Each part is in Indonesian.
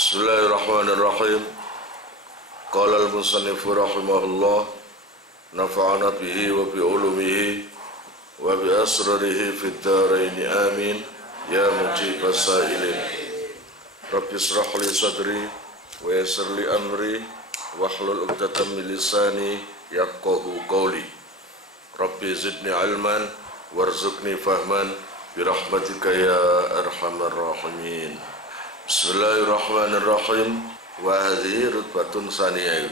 Bismillahirrahmanirrahim. Qala al-musannifu rahimahullah, nafa'ana bihi wa bi ulumihi wa bi asrarihi fid dharain amin ya mujibas sa'ilin. Rabbi israh li sadri wa yassir li amri wahlul 'uqdatam min lisani yafqahu qawli. Rabbi zidni ilman warzuqni fahman bi rahmatika ya arhamar rahimin. Bismillahirrahmanirrahim. Wa hadhihi rutbatun saniyah.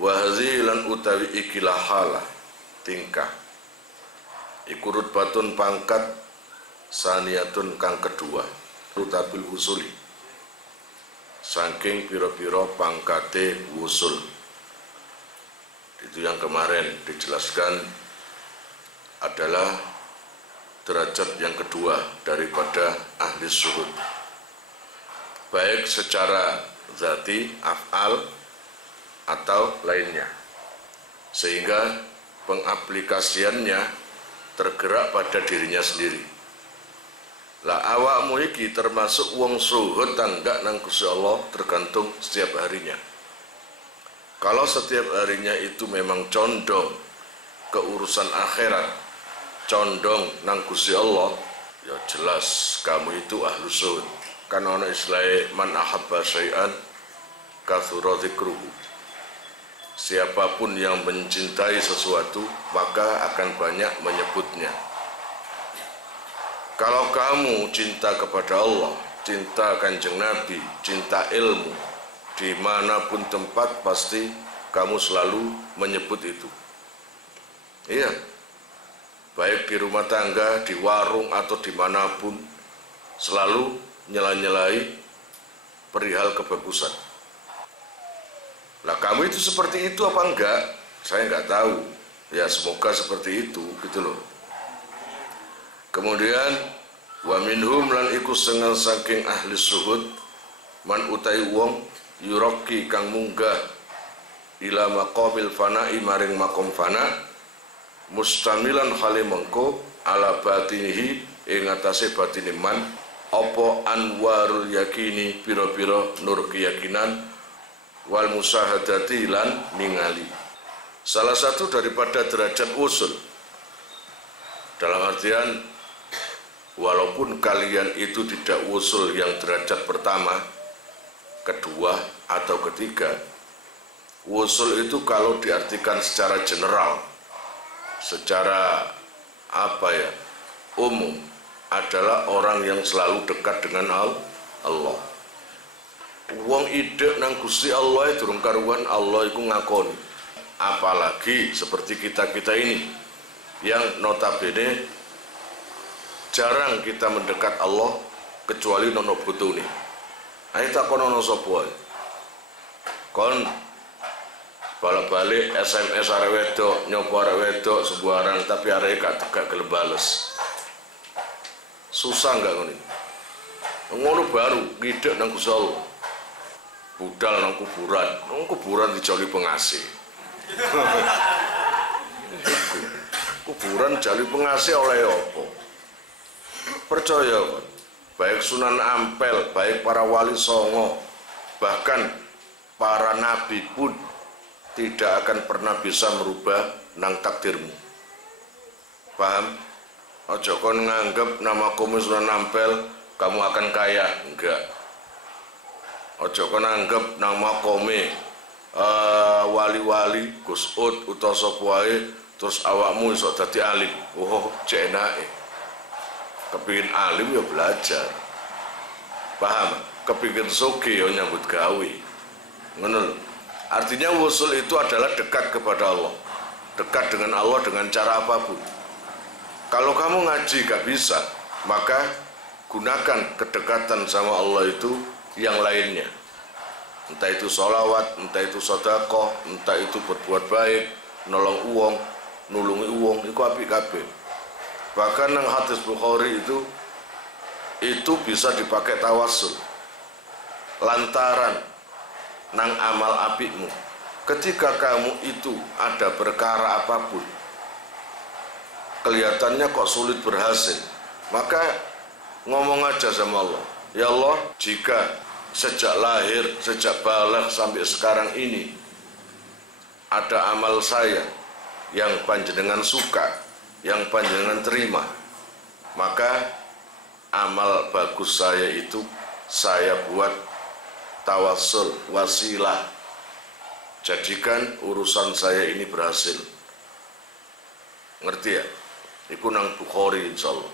Wa hadhihi lan utawi ikilah halah tingkah iku rutbatun pangkat saniyatun kang kedua rutabil usuli saking pira-pira pangkate usul. Itu yang kemarin dijelaskan adalah derajat yang kedua daripada ahli syuhud, baik secara zati, af'al atau lainnya, sehingga pengaplikasiannya tergerak pada dirinya sendiri. Lah awakmu iki termasuk wong syuhud tangga nang Gusti Allah tergantung setiap harinya. Kalau setiap harinya itu memang condong ke urusan akhirat, condong nang Gusti Allah, ya jelas kamu itu ahlu syuhud. Karena ana istilah man ahabba syai'an kathura dzikruhu. Siapapun yang mencintai sesuatu maka akan banyak menyebutnya. Kalau kamu cinta kepada Allah, cinta Kanjeng Nabi, cinta ilmu, dimanapun tempat pasti kamu selalu menyebut itu. Iya, baik di rumah tangga, di warung atau dimanapun, selalu nyela-nyelai perihal kebagusan. Lah kamu itu seperti itu apa enggak? Saya enggak tahu. Ya semoga seperti itu gitu loh. Kemudian wa minhum lan iku sengal saking ahli syuhud man utai wong yuraqi kang munggah ila maqamil fana'i maring makom fana mustamilan khali mengko ala batinihi ing atase batine man apa anwarul yakini pira-pira nur keyakinan wal musahadati lan ningali. Salah satu daripada derajat usul dalam artian walaupun kalian itu tidak usul yang derajat pertama, kedua atau ketiga, usul itu kalau diartikan secara general, secara umum, adalah orang yang selalu dekat dengan Allah. Wong ide nang Gusti Allah itu durung karuan Allah iku ngakoni. Apalagi seperti kita-kita ini yang notabene jarang kita mendekat Allah kecuali nono butune. Ayo takon nono sapa? Kon balik SMS arek wedok, nyoba arek wedok sembarang tapi arek gak gelem bales. Susah enggak ngono? Ngono baru ngidek nang Gusti Allah. Budal nang kuburan dijoli pengasih. Kuburan jali pengasih oleh apa? Percaya kan? Baik Sunan Ampel, baik para wali songo, bahkan para nabi pun tidak akan pernah bisa merubah nang takdirmu. Paham? Ojo kon nganggep nama kamu Sunan Ampel kamu akan kaya, enggak. Ojo kon nganggep nama kamu wali-wali Gus Ud utawa sapa wae terus awakmu iso dadi alim. Oh, cek enake. Kepingin alim ya belajar. Paham? Kepingin sugih ya nyambut gawe. Ngono. Artinya wusul itu adalah dekat kepada Allah. Dekat dengan Allah dengan cara apapun. Kalau kamu ngaji gak bisa, maka gunakan kedekatan sama Allah itu yang lainnya. Entah itu sholawat, entah itu sedekah, entah itu berbuat baik, nolong uang, nulungi uang, itu apik kabeh. Bahkan nang hadis Bukhari itu bisa dipakai tawasul. Lantaran nang amal apikmu. Ketika kamu itu ada perkara apapun, kelihatannya kok sulit berhasil, maka ngomong aja sama Allah, ya Allah, jika sejak lahir, sejak balik sampai sekarang ini ada amal saya yang panjenengan suka, yang panjenengan terima, maka amal bagus saya itu saya buat tawasul, wasilah, jadikan urusan saya ini berhasil. Ngerti ya? Iku nang Bukhari insyaallah,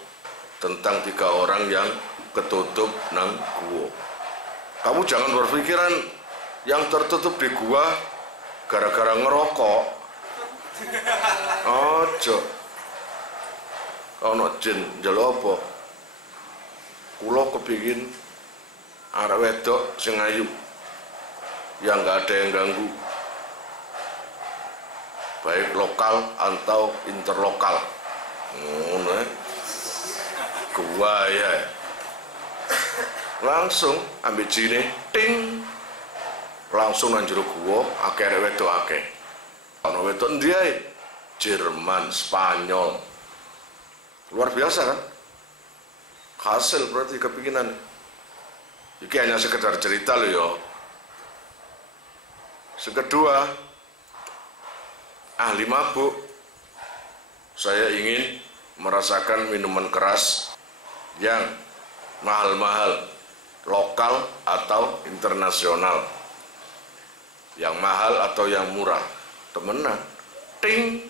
tentang 3 orang yang ketutup nang gua. Kamu jangan berpikiran yang tertutup di gua gara-gara ngerokok. Ojo. Ono jin njaluk apa? Kula kepingin arek wedok sing ayu yang enggak ada yang ganggu, baik lokal atau interlokal. Ngono ya. Gua ya. Langsung ambil jine, ting, langsung nang jero gua, akeh arek wedok akeh. Ana wedok ndi ae? Jerman, Spanyol. Luar biasa kan? Hasil berarti kepinginan. Iki hanya sekedar cerita loh ya. Kedua, ahli mabuk. Saya ingin merasakan minuman keras yang mahal-mahal, lokal atau internasional, yang mahal atau yang murah, temenan, ting,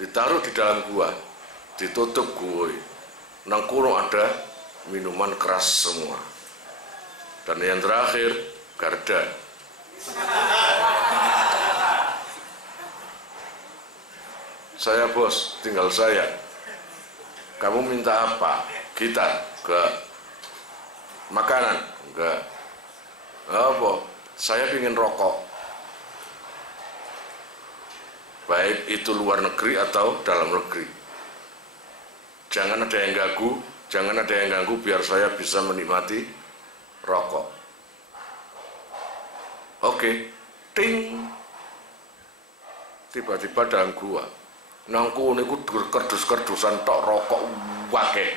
ditaruh di dalam gua, ditutup gua, nang kono ada minuman keras semua, dan yang terakhir garda. Saya bos, tinggal saya. Kamu minta apa? Kita ke makanan, enggak. Apa? Saya ingin rokok. Baik itu luar negeri atau dalam negeri. Jangan ada yang ganggu, jangan ada yang ganggu biar saya bisa menikmati rokok. Oke, ting. Tiba-tiba dalam gua, nangku niku kerdus-kerdusan tok rokok wake.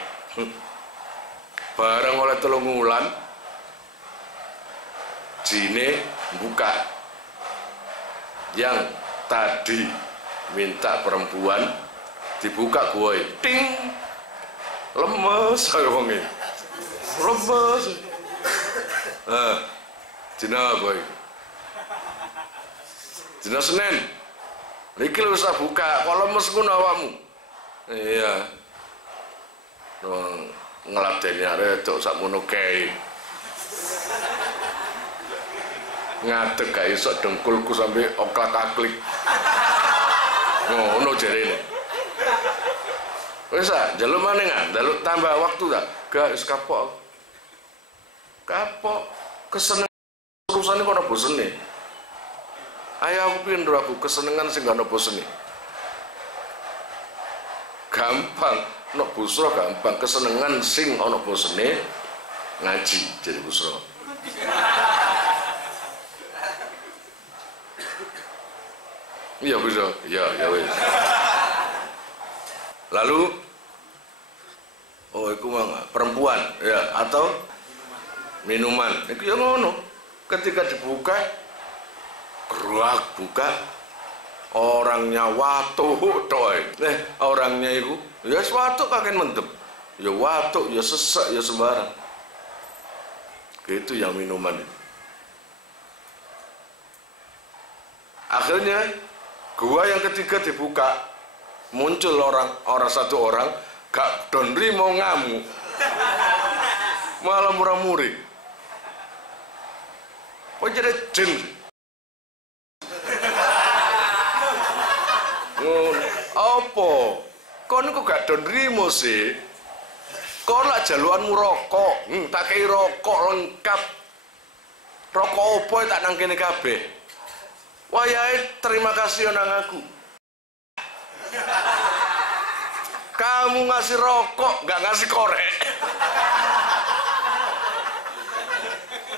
Bareng oleh 3 wulan, jine buka. Yang tadi minta perempuan dibuka gue, ting, lemes saya wonge, lemes. Dina boy, dina Senin, niki lu bisa buka, kok lemes ngono awakmu? Iya, ngeladeni arek tok sakmono kae. Ngadeg gak iso dengkulku sampai oklak-aklik. Ngono jarene. Wis ah, njaluk maneh ah, njaluk tambah waktu ta? Gak wis kapok. Kapok kesenengan urusane kok ana bosene. Ayo aku pindho aku kesenengan sing gak ana bosene. Gampang, nek busra gampang, kesenengan sing ana bosene ngaji jadi busra. Iya bisa, ya wis. Lalu, oh itu mah perempuan, ya atau minuman, itu yang ngono. Ketika dibuka, gerak buka, orangnya watu toy. Orangnya itu, ya watu kakek mendem, ya watu, ya sesak, ya sembarang. Itu yang minuman. Akhirnya gua yang ketiga dibuka, muncul orang satu orang gak donri mau ngamuk, malah murah-muri. Oh jadi jin. Apa? Kau niku gak donrimu sih? Kau lah jaluanmu rokok, tak kei rokok lengkap. Rokok opo tak nang kene kabeh. Wayahe terima kasih nang aku. Kamu ngasih rokok, gak ngasih korek.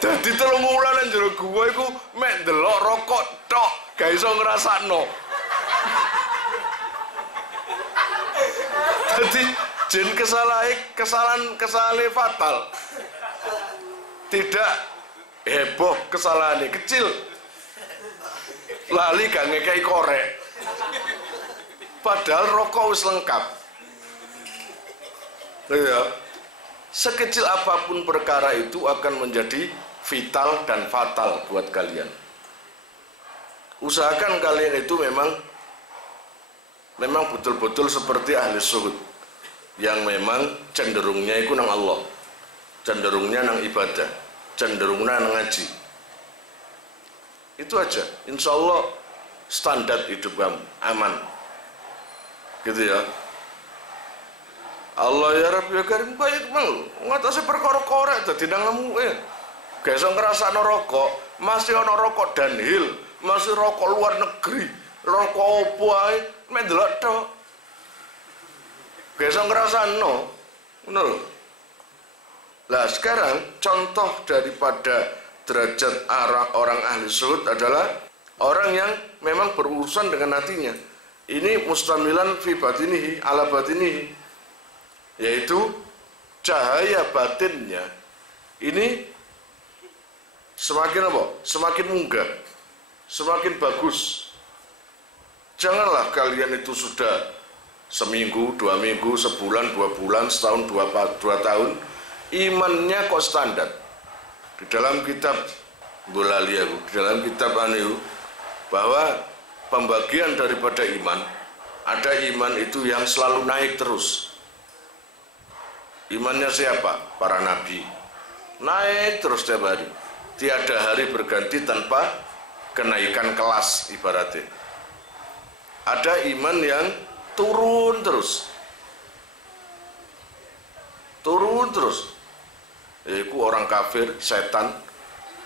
Dadi 3 wulan nang jero gua iku mek ndelok rokok tok, gak iso ngrasakno. Dadi jen kesalahan fatal. tidak heboh kesalahannya kecil, lali gak ngekei korek, padahal rokok wis lengkap. Ya, sekecil apapun perkara itu akan menjadi vital dan fatal buat kalian. Usahakan kalian itu memang betul-betul seperti ahli zuhud yang memang cenderungnya itu nang Allah, cenderungnya nang ibadah, cenderungnya nang ngaji. Itu aja, insya Allah standar hidup kamu aman, gitu ya. Allah ya Rabbi ya Karim baik mang ngatasi perkara korek dadi nang lemu gak iso ngrasakno rokok, masih ana rokok Dunhill, masih rokok luar negeri, rokok opo ae mek ndelok tok. Gak iso ngrasakno. Ngono lho. Lah sekarang contoh daripada derajat orang ahli zuhud adalah orang yang memang berurusan dengan hatinya. Ini mustamilan fi batinihi ala batinihi, yaitu cahaya batinnya ini semakin apa? Semakin munggah, semakin bagus. Janganlah kalian itu sudah seminggu, 2 minggu, sebulan, 2 bulan, setahun, 2 tahun, imannya kok standar. Di dalam kitab Bolali aku, di dalam kitab Aniu, bahwa pembagian daripada iman, ada iman itu yang selalu naik terus. Imannya siapa? Para nabi. Naik terus setiap hari. Tiada hari berganti tanpa kenaikan kelas ibaratnya. Ada iman yang turun terus. Turun terus. Yaitu orang kafir, setan,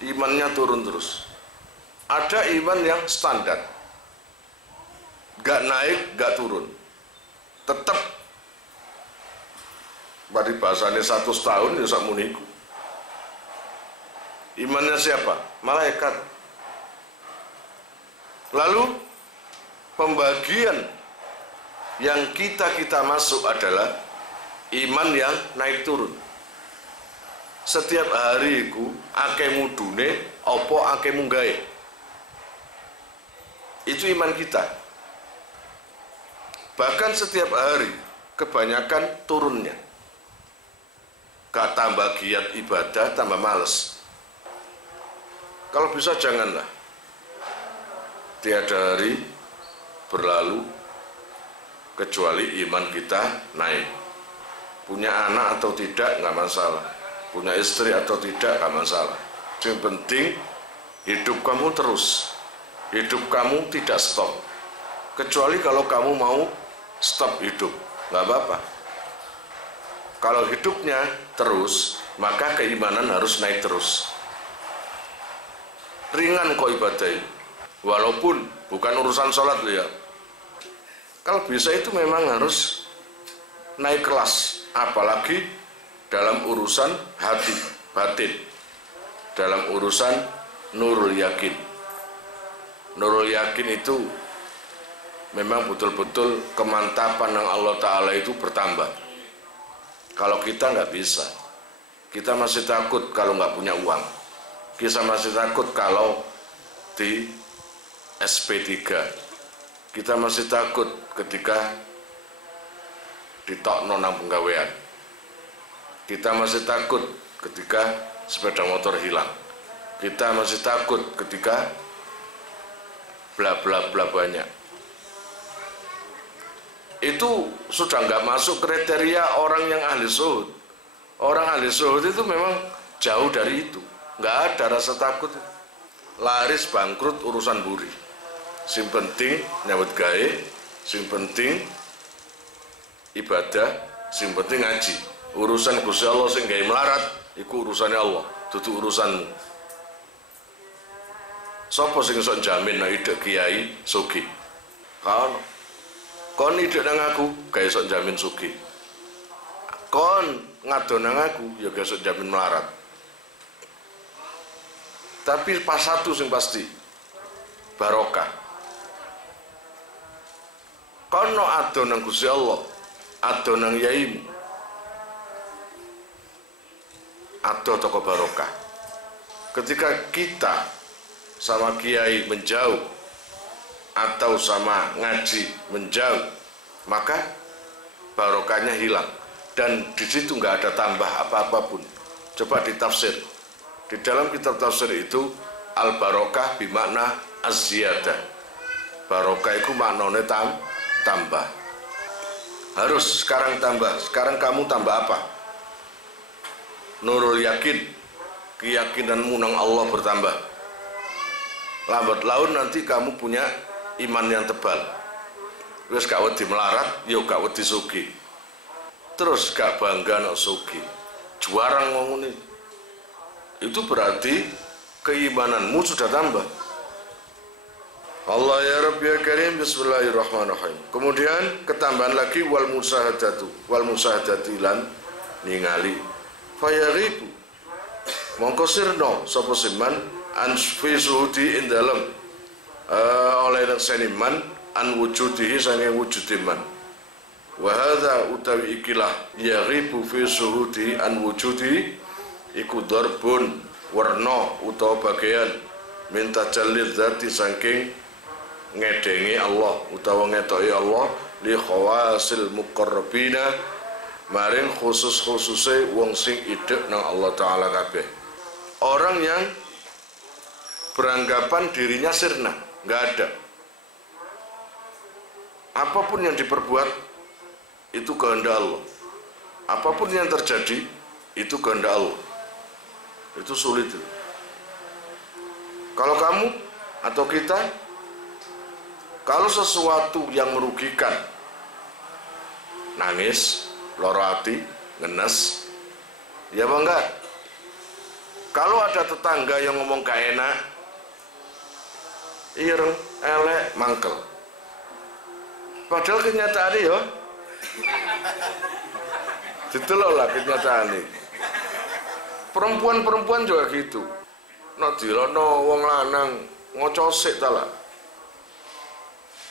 imannya turun terus. Ada iman yang standar. Gak naik, gak turun. Tetap pada bahasanya 100 tahun ya sakmu niku. Imannya siapa? Malaikat. Lalu pembagian yang kita masuk adalah iman yang naik turun. Setiap hari iku akeh mudune apa akeh munggahe. Itu iman kita. Bahkan setiap hari kebanyakan turunnya. Gak tambah giat ibadah, tambah males. Kalau bisa janganlah. Tiada hari berlalu kecuali iman kita naik. Punya anak atau tidak nggak masalah. Punya istri atau tidak nggak masalah. Yang penting hidup kamu terus. Hidup kamu tidak stop. Kecuali kalau kamu mau stop hidup, nggak apa-apa. Kalau hidupnya terus, maka keimanan harus naik terus. Ringan kok ibadah, walaupun bukan urusan sholat ya. Kalau bisa itu memang harus naik kelas, apalagi dalam urusan hati, batin, dalam urusan nurul yakin. Nurul yakin itu memang betul-betul kemantapan yang Allah Ta'ala itu bertambah. Kalau kita nggak bisa, kita masih takut kalau nggak punya uang, kita masih takut kalau di SP3, kita masih takut ketika ditokno nang penggawean, kita masih takut ketika sepeda motor hilang, kita masih takut ketika bla bla bla banyak. Itu sudah nggak masuk kriteria orang yang ahli zuhud. Orang ahli zuhud itu memang jauh dari itu, nggak ada rasa takut. Laris bangkrut urusan buri. Sing penting nyawet gawe, sing penting ibadah, sing penting ngaji. Urusan Gusti Allah sing gawe melarat, iku urusannya Allah, dudu urusanmu. Sopo sing iso jamin nek idek kiai sugih? Kan kon idek nang aku gak iso jamin sugih. Kon ngadon nang aku ya gak iso jamin melarat. Tapi pas satu sing pasti barokah. Kon no adon nang Gusti Allah, adon nang yaimu, adon toko barokah. ketika kita sama kiai menjauh atau sama ngaji menjauh, maka barokahnya hilang dan di situ nggak ada tambah apa-apapun. Coba ditafsir. Di dalam kitab tafsir itu al-barokah bimakna az-ziyadah. Barokah itu maknanya tambah. Harus sekarang tambah. Sekarang kamu tambah apa? Nurul yakin, keyakinanmu nang Allah bertambah. Lambat laun nanti kamu punya iman yang tebal. Wis gak wedi melarat, yo gak wedi sugih. Terus gak bangga nak sugih. Juarang ngomong ini. Itu berarti keimananmu sudah tambah. Allah ya Rabbi ya Karim, bismillahirrahmanirrahim. Kemudian ketambahan lagi wal musahadatu lan ningali. Fayaribu mongko sirno sapa siman an fi suhudi ing dalem oleh seniman an wujudihi sange wujudiman. Wa hadza utawi ikilah yaribu fi suhudi an wujudi iku darbun warna utawa bagian minta jalid zati saking ngedengi Allah utawa ngetoki Allah li khawasil muqarrabina maring khusus-khususe wong sing idek nang Allah Ta'ala kabeh. Orang yang beranggapan dirinya sirna, nggak ada. Apapun yang diperbuat itu kehendak Allah. Apapun yang terjadi itu kehendak Allah. Itu sulit. Kalau kamu atau kita, kalau sesuatu yang merugikan, nangis, loro hati, ngenes, ya apa enggak? Kalau ada tetangga yang ngomong gak enak, ireng, elek, mangkel. Padahal kenyataannya ya, ditelok lah kenyataannya. Perempuan-perempuan juga gitu. Nak dilono wong lanang ngocosik ta lah.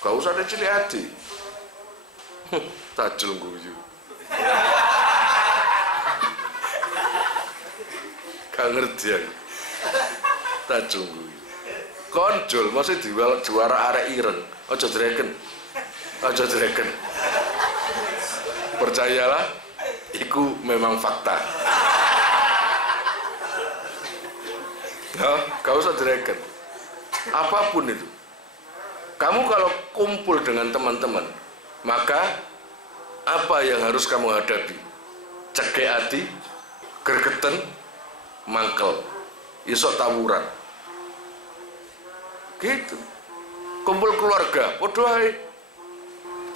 Gak usah ada cilik hati. Tajul guyu. Gak ngerti ya. Tajul guyu. Konjol masih juara arek ireng. Ojo dreken. Ojo dreken. Percayalah, iku memang fakta. Gak usah dreken. Apapun itu. Kamu kalau kumpul dengan teman-teman, maka apa yang harus kamu hadapi? Cekek hati, gergeten, mangkel, isok tawuran. Gitu. Kumpul keluarga, waduh,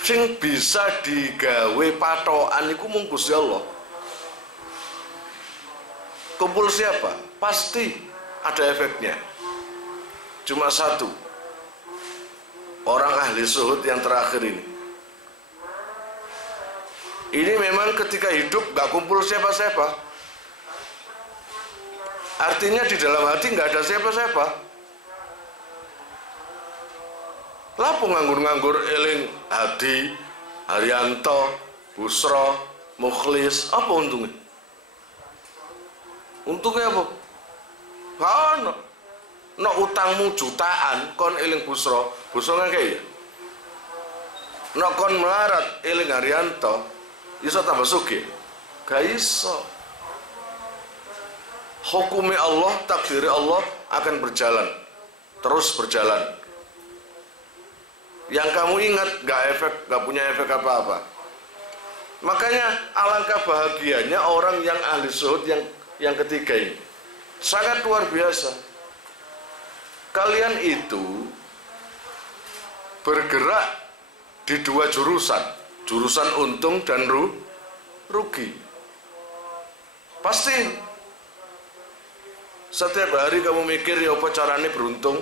sing bisa digawe patokan iku mung Gusti Allah. Kumpul siapa? Pasti ada efeknya. Cuma satu. Orang ahli suhud yang terakhir ini. Ini memang ketika hidup gak kumpul siapa-siapa. Artinya di dalam hati gak ada siapa-siapa. Lapo nganggur-nganggur eling Hadi, Haryanto, Busro, Mukhlis, apa untungnya? Untungnya apa? Ono. No utangmu jutaan kon eling Busro kan kayak ya. No kon melarat eling Haryanto iso tambah sugih. Gak iso. Hukumi Allah, takdiri Allah akan berjalan. Terus berjalan. Yang kamu ingat gak punya efek apa-apa. Makanya alangkah bahagianya orang yang ahli zuhud yang ketiga ini. Sangat luar biasa. Kalian itu bergerak di dua jurusan, jurusan untung dan rugi. Pasti setiap hari kamu mikir ya apa caranya beruntung.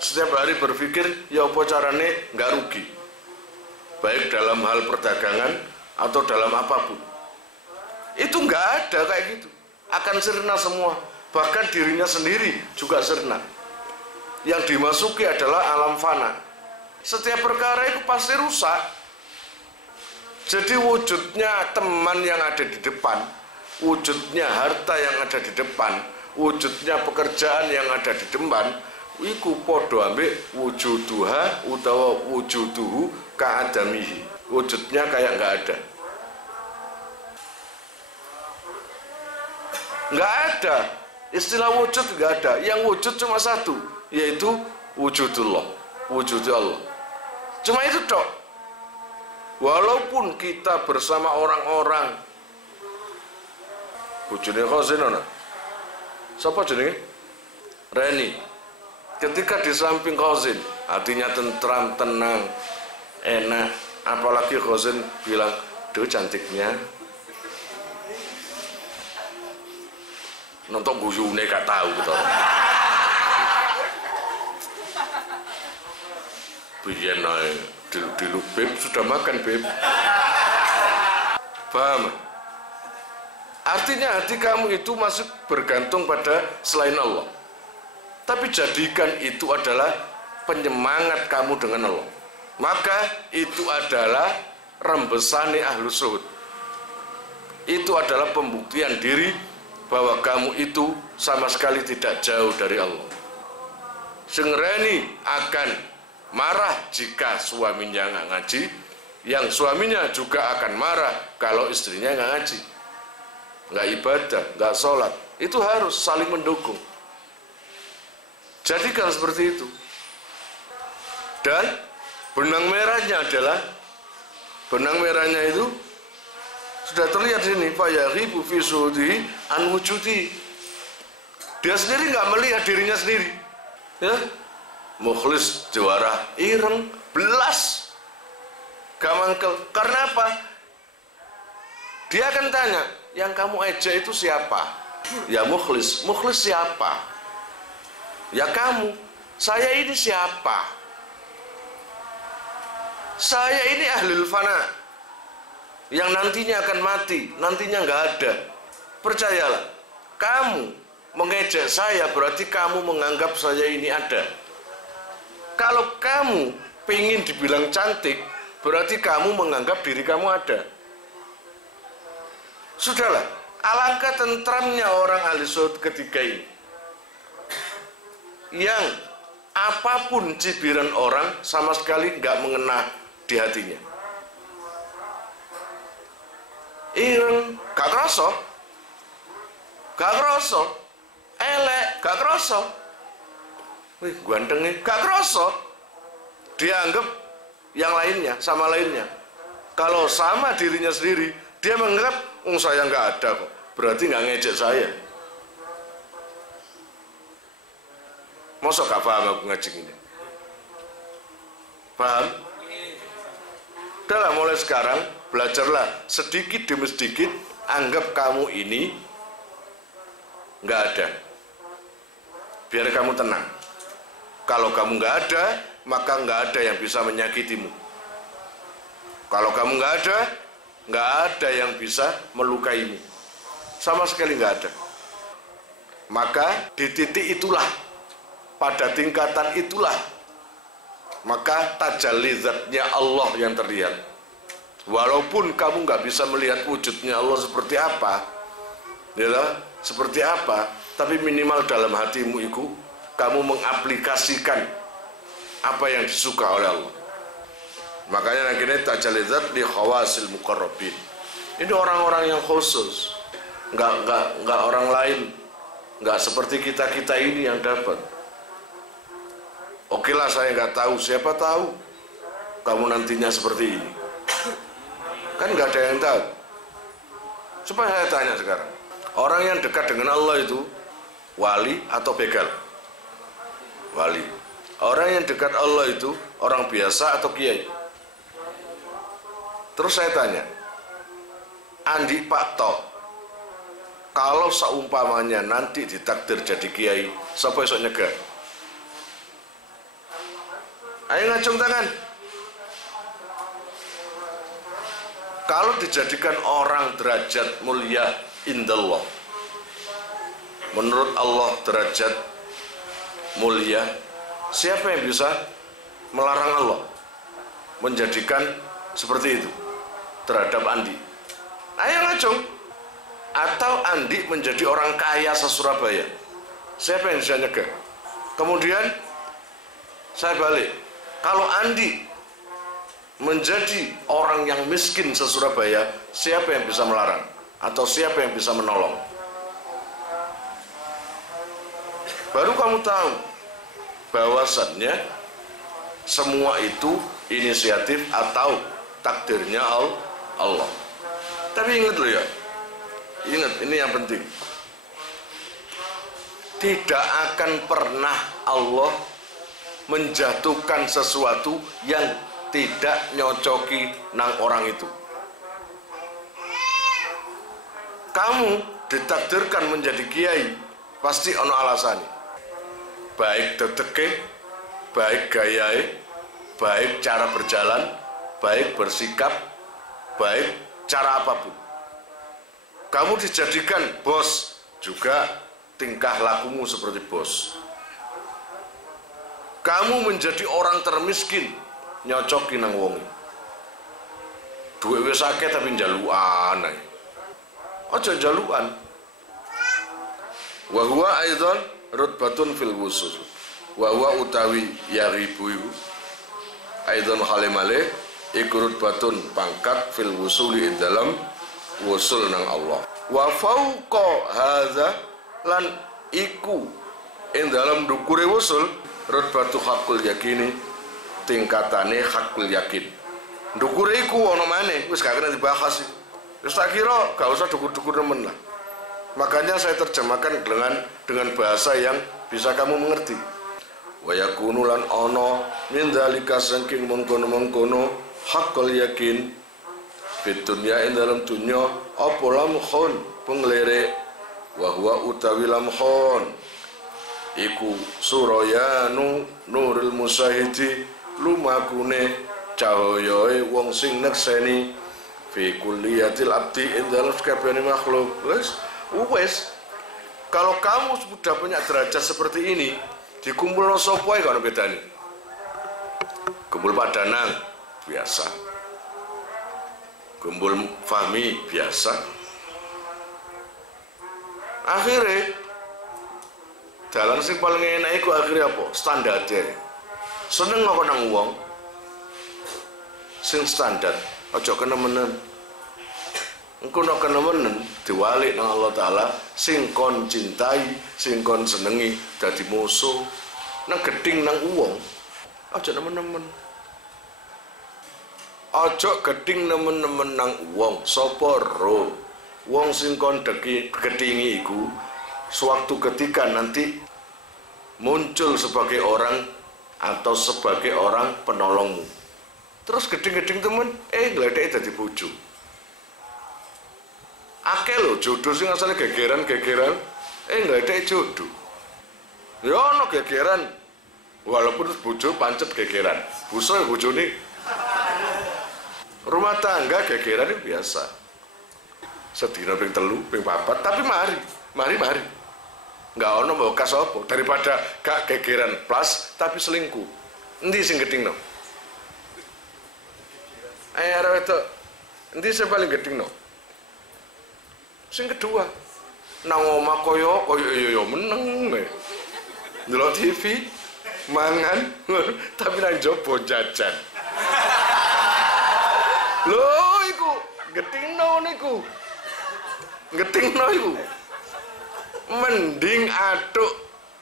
Setiap hari berpikir ya apa caranya nggak rugi. Baik dalam hal perdagangan atau dalam apapun. Itu nggak ada kayak gitu. Akan sirna semua. Bahkan dirinya sendiri juga sirna. Yang dimasuki adalah alam fana. Setiap perkara itu pasti rusak. Jadi wujudnya teman yang ada di depan wujudnya harta yang ada di depan, wujudnya pekerjaan yang ada di depan, iku podo ambek wujuduha utawa wujuduhu ka'adamihi. Wujudnya kayak nggak ada. Nggak ada. Istilah wujud nggak ada. Yang wujud cuma satu, yaitu wujudullah, wujud Allah. Cuma itu tok. Walaupun kita bersama orang-orang, bojone Khazin ana. Siapa jenenge? Reni. Ketika di samping Khazin, hatinya tentram, tenang, enak. Apalagi Khazin bilang, "Duh cantiknya." Nonton guyune gak tahu gitu. Biyen ae dulu beb sudah makan beb. Paham? Artinya hati kamu itu masih bergantung pada selain Allah. Tapi jadikan itu adalah penyemangat kamu dengan Allah. Maka itu adalah rembesane ahlu suhud. Itu adalah pembuktian diri bahwa kamu itu sama sekali tidak jauh dari Allah. Sengreni akan marah jika suaminya nggak ngaji, yang suaminya juga akan marah kalau istrinya nggak ngaji, nggak ibadah, nggak sholat. Itu harus saling mendukung. Jadikan seperti itu. Dan benang merahnya adalah, benang merahnya itu sudah terlihat di sini, fayaghibu fi suhudi an wujudi. Dia sendiri nggak melihat dirinya sendiri. Ya, mukhlis juara ireng belas gamangkel. Karena apa? Dia akan tanya, yang kamu ejek itu siapa? Ya mukhlis. Mukhlis siapa? Ya kamu. Saya ini siapa? Saya ini ahlul fana, yang nantinya akan mati, nantinya nggak ada. Percayalah, kamu mengejek saya berarti kamu menganggap saya ini ada. Kalau kamu pengen dibilang cantik, berarti kamu menganggap diri kamu ada. Sudahlah, alangkah tentramnya orang ahli suhud ketiga ini, yang apapun cibiran orang sama sekali nggak mengena di hatinya. Ireng, gak kroso, elek, gak kroso, wih gantengnya, gak kroso. Dia anggap yang lainnya, sama lainnya. Kalau sama dirinya sendiri, dia menganggap, saya nggak ada kok, berarti nggak ngejek saya. Masa gak paham aku ngajak ini? Paham? Udah mulai sekarang, belajarlah sedikit demi sedikit, anggap kamu ini nggak ada, biar kamu tenang. Kalau kamu nggak ada, maka nggak ada yang bisa menyakitimu. Kalau kamu nggak ada yang bisa melukaimu, sama sekali nggak ada. Maka di titik itulah, pada tingkatan itulah, maka tajalli zatnya Allah yang terlihat. Walaupun kamu nggak bisa melihat wujudnya Allah seperti apa, ya, seperti apa, tapi minimal dalam hatimu itu kamu mengaplikasikan apa yang disuka oleh Allah. Makanya akhirnya tajalli zat di khawasil muqarrabin. Ini orang-orang yang khusus, nggak orang lain, nggak seperti kita ini yang dapat. Oke lah, saya nggak tahu, siapa tahu kamu nantinya seperti ini. Kan nggak ada yang tahu. Coba saya tanya sekarang, orang yang dekat dengan Allah itu wali atau begal? Wali. Orang yang dekat Allah itu orang biasa atau kiai? Terus saya tanya, Andi Pak Tok, kalau seumpamanya nanti ditakdir jadi kiai, siapa esok nyegah? Ayo ngacung tangan. Kalau dijadikan orang derajat mulia indallah, menurut Allah derajat mulia, siapa yang bisa melarang Allah menjadikan seperti itu terhadap Andi? Ayo ngacung. Atau Andi menjadi orang kaya se-Surabaya. Siapa yang bisa nyegah? Kemudian saya balik. Kalau Andi menjadi orang yang miskin se-Surabaya, siapa yang bisa melarang? Atau siapa yang bisa menolong? Baru kamu tahu bahwasannya semua itu inisiatif atau takdirnya Allah. Tapi ingat loh ya, ingat ini yang penting. Tidak akan pernah Allah menjatuhkan sesuatu yang tidak nyocoki nang orang itu. Kamu ditakdirkan menjadi kiai, pasti ono alasan. Baik teteke, baik gayae, baik cara berjalan, baik bersikap, baik cara apapun. Kamu dijadikan bos, juga tingkah lakumu seperti bos. Kamu menjadi orang termiskin, nyocoki nang wong. Duwe wis akeh tapi njalukan ae. Aja njalukan. Wa huwa aidan rutbatun fil wusul. Wa huwa utawi yaribu iku aidan halimale iku rutbatun pangkat fil wusuli dalam wusul nang Allah. Wa fauqa hadza lan iku ing dalam dukure wusul rutbatu hakul yakini tingkatane hakul yakin. Dukure iku ana maneh wis gak kena dibahas. Wis tak kira gak usah dukur-dukur nemen lah. Makanya saya terjemahkan dengan bahasa yang bisa kamu mengerti. Wa yakunu lan ana min dzalika saking mengkono-mengkono hakul yakin fit dunya ing dalam dunya apa lamhun penglerek wa huwa utawi lamhun iku surayanu nurul musahidi lumakune cahayae wong sing nekseni fi kulliyatil abdi ing dalam kabehane makhluk. Wes kalau kamu sudah punya derajat seperti ini, dikumpulno sapa ae kana bedane. Kumpul Pak Danang biasa, kumpul Fahmi biasa. Akhirnya dalan sing paling enak iku akhirnya apa? Standarte. Seneng apa nang wong sing standar, aja kenemenen. Engko nek kenemenen diwalik nang Allah Taala sing kon cintai, sing kon senengi dadi musuh. Nang geding nang wong aja nemen-nemen. Aja geding nemen-nemen nang wong. Sapa ro? Wong sing kon gedingi iku suatu ketika nanti muncul sebagai orang atau sebagai orang penolongmu. Terus geding-geding temen, ngledeke dadi bojo. Akeh lho jodoh sing asale gegeran-gegeran, ngledeke jodoh. Ya ono gegeran, walaupun bojo pancet gegeran. Buso ya bojone. Rumah tangga gegeran itu biasa. Sedina ping 3, ping 4, tapi mari. Enggak ono mbok kas apa daripada gak gegeran plus tapi selingkuh. Endi sing gedingno? Arep itu endi sing paling gedingno? Sing kedua. Nang omah koyo yo meneng. Ndelok TV, mangan, tapi nang jopo jajan. Lho iku gedingno niku. Gedingno iku. Mending atuk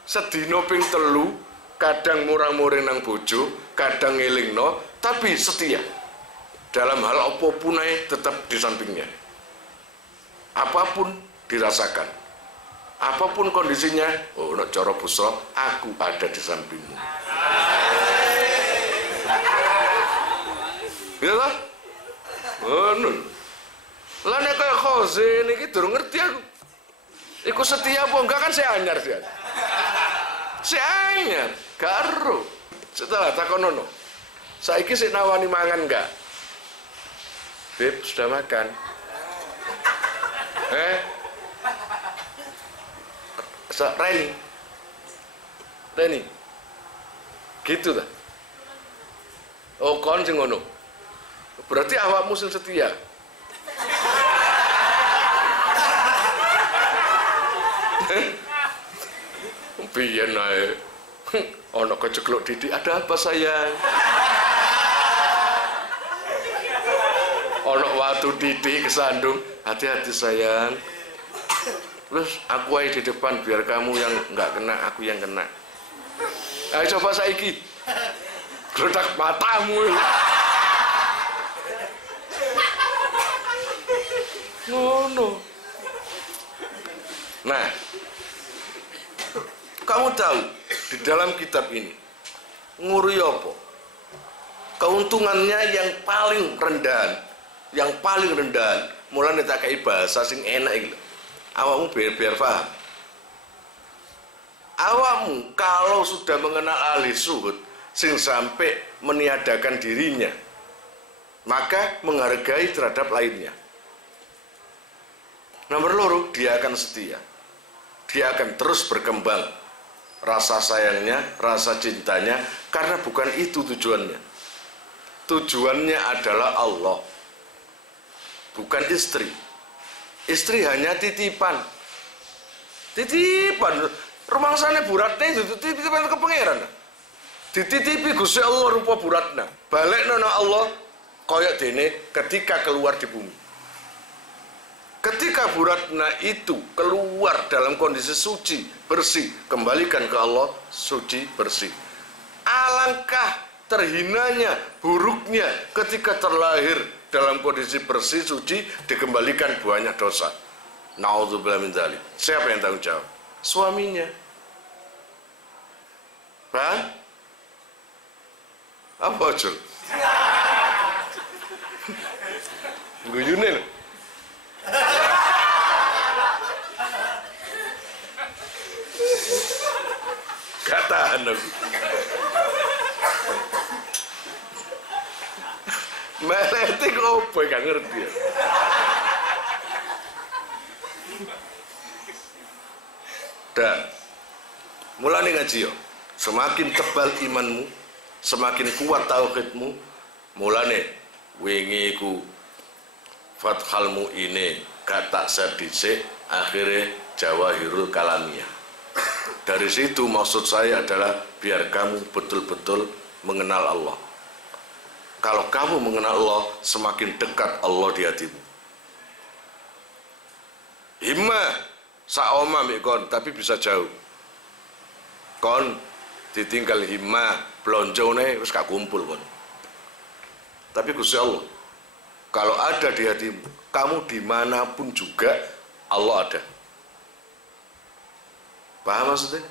sedina ping 3, kadang murang-muring nang bojo, kadang ngelingno, tapi setia. Dalam hal apapun ae tetap di sampingnya. Apapun dirasakan. Apapun kondisinya, nek cara busra, aku ada di sampingmu. Ya lah? Ngono. Lah nek kaya Khoze niki durung ngerti aku. Iku setia apa enggak kan saya anyar dia. Saya anyar, karo. Setelah takonono. Saiki sik nawani mangan enggak? Beb, sudah makan. Reni. Gitu dah. Oh, kon sing ngono. Berarti awakmu sing setia. Biyen ae. Ana kecekluk didik, ada apa sayang? Ana watu didik kesandung, hati-hati sayang. Terus aku aja di depan biar kamu yang nggak kena, aku yang kena. Ayo coba saiki. Geledak matamu. No. Nah, kamu tahu di dalam kitab ini nguri apa? Keuntungannya yang paling rendahan, mulane tak kei bahasa sing enak iki lho. Awakmu biar paham. Awakmu kalau sudah mengenal ahli zuhud sing sampai meniadakan dirinya, maka menghargai terhadap lainnya. Nomor loro, dia akan setia. Dia akan terus berkembang rasa sayangnya, rasa cintanya, karena bukan itu tujuannya. Tujuannya adalah Allah, bukan istri. Istri hanya titipan. Rumangsane buratne itu titipan ke pangeran. Dititipi Gusti Allah rupa buratna. Balik nona Allah koyok dene ketika keluar di bumi. Ketika buratna itu keluar dalam kondisi suci, bersih, kembalikan ke Allah, suci, bersih. Alangkah terhinanya, buruknya ketika terlahir dalam kondisi bersih, suci, dikembalikan banyak dosa. Naudzubillah min dzalik. Siapa yang tanggung jawab? Suaminya. Hah? Apa Jul? Guyune lho. Gak tahan aku. Meletik apa gak ngerti ya. Dan mulai ngaji yo, semakin tebal imanmu, semakin kuat tauhidmu, mulai wingi ku Fathulmu ini kata sedisik, akhirnya Jawahirul Kalamiyah. Dari situ maksud saya adalah biar kamu betul-betul mengenal Allah. Kalau kamu mengenal Allah, semakin dekat Allah di hatimu. Himma saoma mikon, tapi bisa jauh. Kon ditinggal himma blonjone wis gak kumpul kon. Tapi Gusti Allah, kalau ada di hatimu, kamu dimanapun juga Allah ada. Paham maksudnya?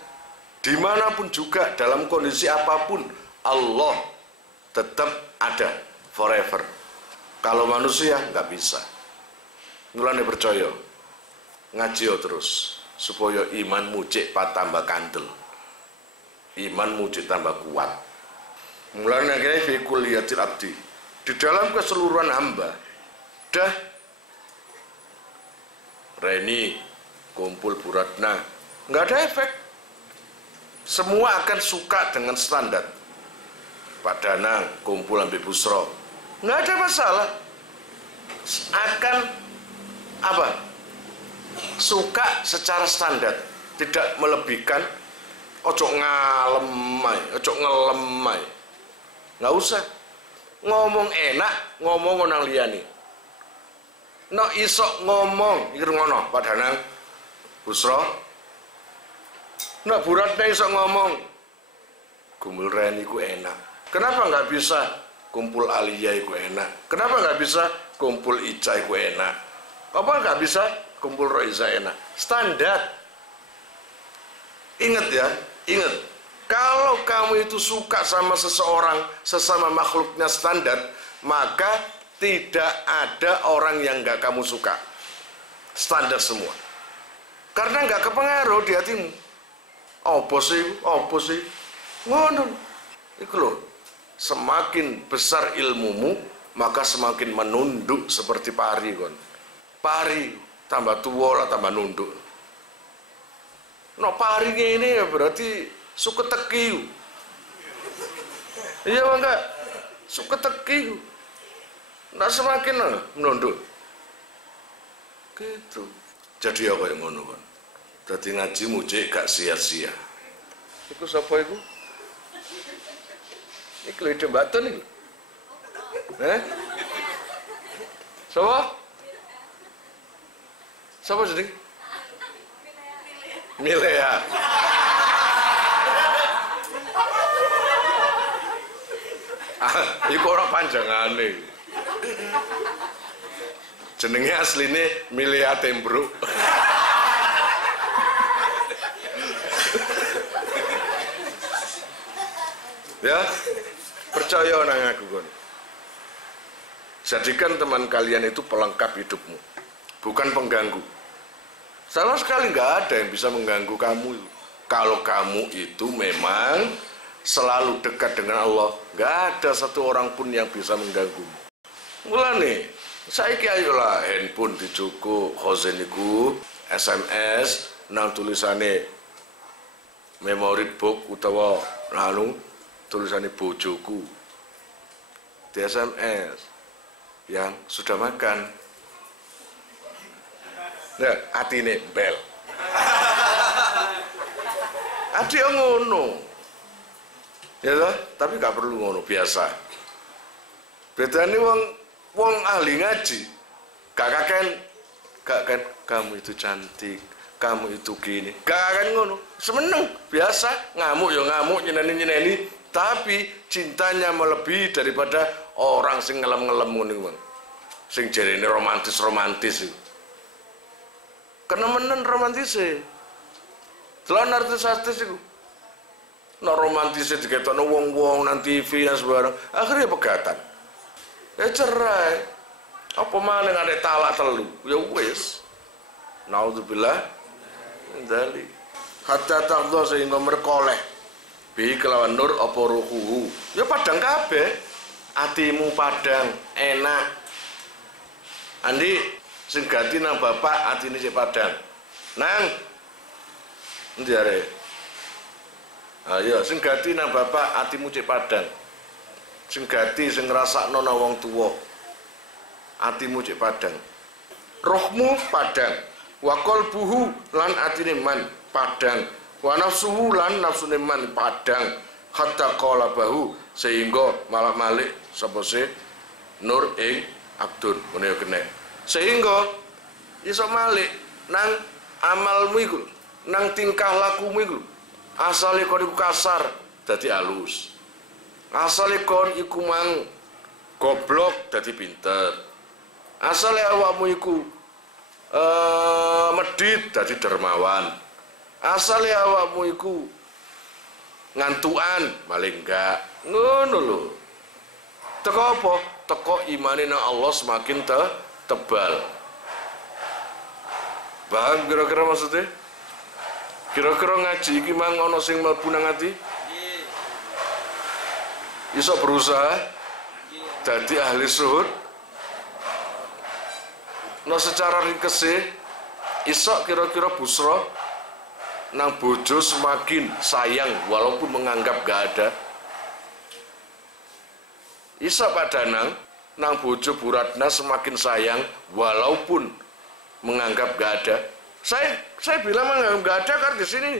Dimanapun juga, dalam kondisi apapun, Allah tetap ada forever. Kalau manusia nggak bisa. Mulane percaya, ngaji terus supaya imanmu cek tambah kandel, imanmu cek tambah kuat. Mulane akhirnya fi kulliyatil abdi, di dalam keseluruhan hamba, dah Reni kumpul Buratna, nggak ada efek. Semua akan suka dengan standar. Pak Danang kumpul ambil Busro, nggak ada masalah. Akan apa? Suka secara standar, tidak melebihkan. Ojo ngalemai, ojo ngelemai, nggak usah. Ngomong enak, ngomong nang liyane. No isok ngomong, iki ngono, Pak Danang, Busro. No Buratna isok ngomong, kumpul Reni ku enak. Kenapa nggak bisa kumpul Alia ku enak? Kenapa nggak bisa kumpul Ica ku enak? Apa nggak bisa kumpul Roiza enak? Standar. Ingat ya, ingat. Kalau kamu itu suka sama seseorang, sesama makhluknya standar, maka tidak ada orang yang nggak kamu suka. Standar semua. Karena nggak kepengaruh di hatimu. Apa sih? Ngono. Iku lho. Semakin besar ilmumu, maka semakin menunduk seperti pari kon. Pari tambah tua lah tambah nunduk. No pari ini ya berarti suka teki. Iya enggak? Suka teki. Nah semakin menunduk. Gitu. Jadi apa yang ngono kon? Dadi ngaji mujik gak sia-sia. Iku sapa iku? Iku lho ide mbaten iku. Sapa? Sapa jeneng? Milea. Iku ora panjangane. Jenenge asline Milea Tembruk. Ya, percaya nang aku kon. Jadikan teman kalian itu pelengkap hidupmu, bukan pengganggu. Sama sekali nggak ada yang bisa mengganggu kamu. Kalau kamu itu memang selalu dekat dengan Allah, nggak ada satu orang pun yang bisa mengganggumu. Mulane, saiki ayolah handphone dicukup, khozen iku, SMS, nang tulisane memory book utawa lalu tulisannya bojoku di SMS yang sudah makan. Nah, atine bel. Adi ngono. Ya toh, tapi gak perlu ngono, biasa. Bedane wong ahli ngaji. Gak kan kamu itu cantik, kamu itu gini. Gak akan ngono. Semeneng, biasa, ngamuk ya ngamuk, nyeneni. Tapi cintanya melebihi daripada orang sing ngelem-ngelem ngono Bang. Sing jarene romantis itu. Kenemenen romantis e. Delon artis-artis iku. Nek romantis diketokno wong-wong nang TV dan sembarang, akhirnya pegatan. Ya cerai. Apa maneh nek talak telu? Ya wis. Naudzubillah min dzalik. Hatta taqdo sehingga merkoleh. Bi kelawan nur apa ruhuhu. Ya padang kabeh. Atimu padang, enak. Andi sing ganti nang bapak atine sik padang. Nang endi are? Ayo sing ganti nang bapak atimu sik padang. Sing ganti sing ngrasakno nang wong tuwa. Atimu sik padang. Rohmu padang. Wa qalbuhu lan atine man padang. Wa nafsuhu lan nafsune man padang. Hatta qala bahu sehingga malah malik sapa se nur ing abdun ngene ya kena. Sehingga iso malik nang amalmu iku, nang tingkah lakumu iku. Asale kon iku kasar dadi alus. Asale kon iku mang goblok dadi pinter. Asale awakmu iku medhit dadi dermawan. Asale awakmu iku ngantukan malah enggak. Ngono lho. Teko apa? Teko imane nang Allah semakin tebal. Paham kira-kira maksudnya? Kira-kira ngaji iki mang ana sing mlebu nang ati? Iso berusaha dadi ahli zuhud. Nah secara ringkese iso kira-kira busra nang bojo semakin sayang walaupun menganggap gak ada. Isa Pak Danang nang bojo Bu Ratna semakin sayang walaupun menganggap gak ada. Saya bilang menganggap gak ada karena di sini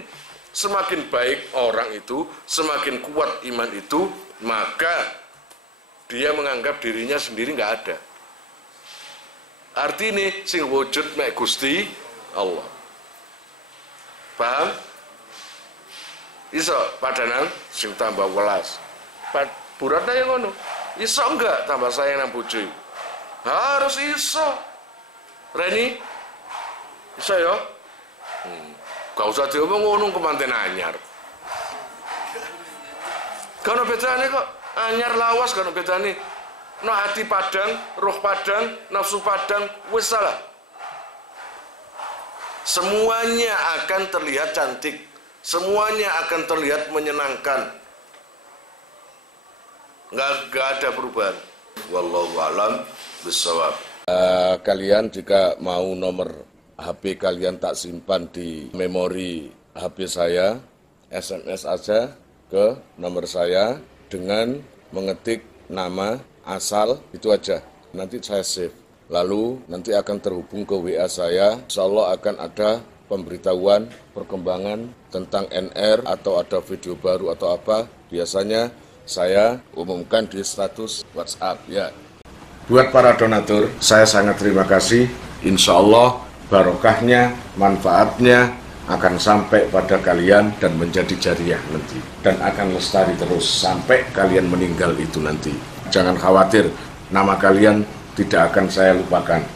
semakin baik orang itu, semakin kuat iman itu, maka dia menganggap dirinya sendiri gak ada. Artinya sing wujud mek Gusti Allah. Paham? Iso Pak Danang sing tambah welas. Bu Ratna yang ngono. Iso enggak tambah sayang nang bojo? Harus iso. Reni? Iso ya? Gak usah diomong ngono kemanten anyar. Kono bedane kok anyar lawas kono bedane. No hati padang, roh padang, nafsu padang, wis salah. Semuanya akan terlihat cantik, semuanya akan terlihat menyenangkan. Nggak ada perubahan. Wallahu a'lam bishawab. Kalian jika mau nomor HP kalian tak simpan di memori HP saya, SMS aja ke nomor saya dengan mengetik nama asal itu aja. Nanti saya save. Lalu nanti akan terhubung ke WA saya. Insya Allah akan ada pemberitahuan, perkembangan tentang NR atau ada video baru atau apa, biasanya saya umumkan di status WhatsApp ya. Buat para donatur, saya sangat terima kasih. Insya Allah barokahnya, manfaatnya akan sampai pada kalian dan menjadi jariah nanti. Dan akan lestari terus sampai kalian meninggal itu nanti. Jangan khawatir, nama kalian tidak akan saya lupakan.